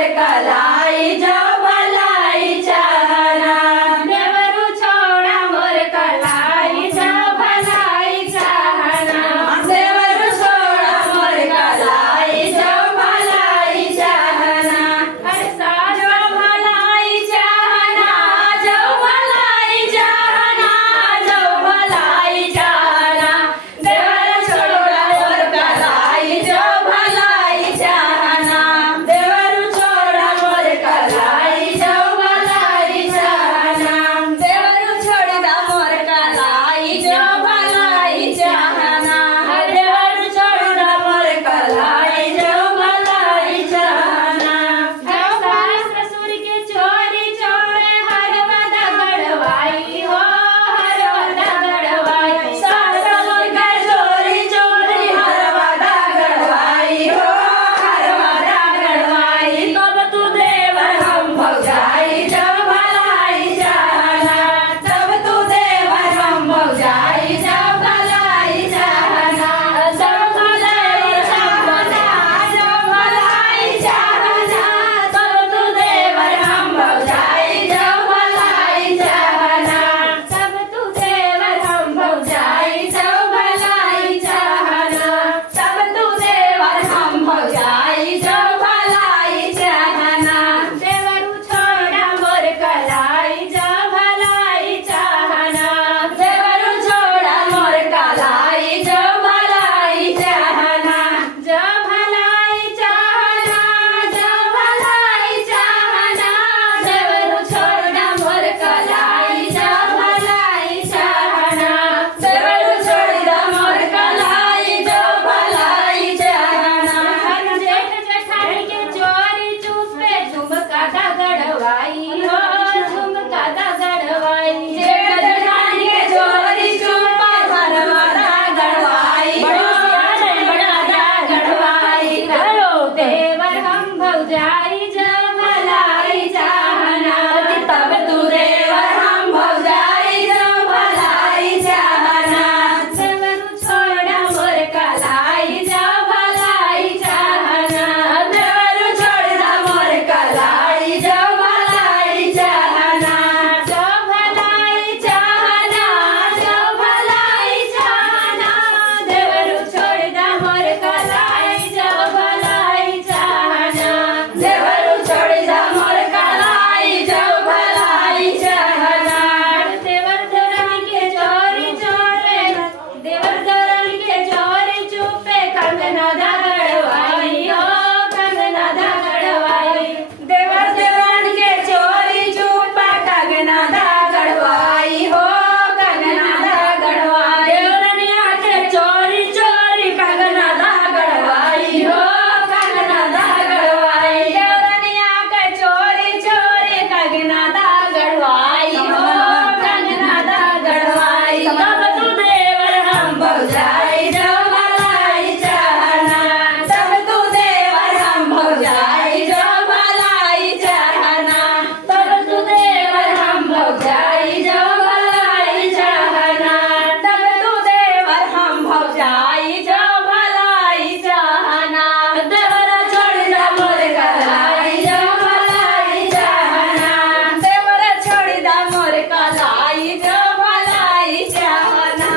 मोर कलाई जो भलाई चाहना देवरू छोड़ा मोर कलाई जो भलाई चाहना देवरू छोड़ा मोर कलाई जो भलाई चाहना हर साजो भलाई चाहना जो भलाई चाहना जो भलाई चाहना देवरू छोड़ा मोर कलाई जो भलाई चाहना देवरू छोड़ा मोर कलाई जो भलाई चाहना देवरू छोड़ा मोर कलाई जो भलाई चाहना देवरू छोड़ा मोर कलाई जो भलाई चाहना सास ससुर के चोरी चोरे हर वदा गड़वाई हो हर वदा गड़वाई सास ससुर के चोरी चोरी हर वदा गड़वाई हो हर वदा गड़वाई तब तू देवर हम भौजाई जब भलाई चाहना तब तू देवर हम भौजाई जब भलाई चाहना जब भलाई चाहना जब भलाई चाहना तब तू देवर हम भौजाई जब भलाई चाहना तब तू देवर हम भौजाई जब भलाई चाहना तब तू देवर हम भौजाई जब भलाई चाहना देवरू छोड़ा मोर कलाई जब भलाई चाहना देवरू छोड़ा मोर कलाई जब भलाई चाहना जब भलाई चाहना जब भलाई चाहना देवरू छोड़ा मोर कलाई जब भलाई चाहना देवरू छोड़ा मोर कलाई जब भलाई चाहना जेठ जेठानी के चोरी चुपे झुमका दगड़वाई हो झुमका दगड़वाई जेठ जेठानी के चोरी चुपा घरवारा गड़वाई बड़ा गड़वाई देवर हम भौजाई जब भलाई चाहना तब तू देवर हम भौजाई जब भलाई चाहना देवरू छोड़ा मोर कलाई जब भलाई चाहना देवरू छोड़ा मोर कलाई जब भलाई चाहना जब भलाई चाहना जब भलाई चाहना देवरू छोड़ा मोर कलाई जब भलाई चाहना देवरू छोड़ा मोर कलाई जब भलाई चाहना देवर धरन के चोरी चोरे देवर धरन के चोरी चुपे कंगना दगड़वाई हो कंगना दगड़वाई देवर धरन के चोरी चुपे कंगना दगड़वाई हो कंगना दगड़वाई देवरनिया के चोरी चोरी कंगना दगड़वाई हो कंगना दगड़वाई देवरनिया के चोरी चोरी कंगना दगड़वाई हो कंगना दगड़वाई तब तू देवर हम भौजाई जब भलाई चाहना तब तू देवर हम भौजाई जब भलाई चाहना तब तू देवर हम भौजाई जब भलाई चाहना तब तू देवर हम भौजाई जब भलाई चाहना देवरा छोड़ दा मोर कलाई जब भलाई चाहना देवरा छोड़ दा मोर कलाई जब भलाई चाहना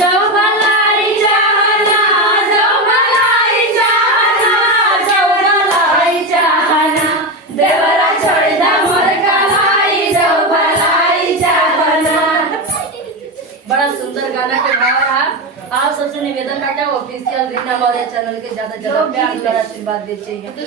जब भलाई चाहना जब भलाई चाहना जब भलाई चाहना देवरा छोड़ दा मोर कलाई जब भलाई चाहना। बड़ा सुंदर गाना के भाव रहा। आप सबसे निवेदन करते हैं ऑफिशियल रीना मौर्य चैनल के ज्यादा से ज्यादा प्यार और आशीर्वाद दीजिए।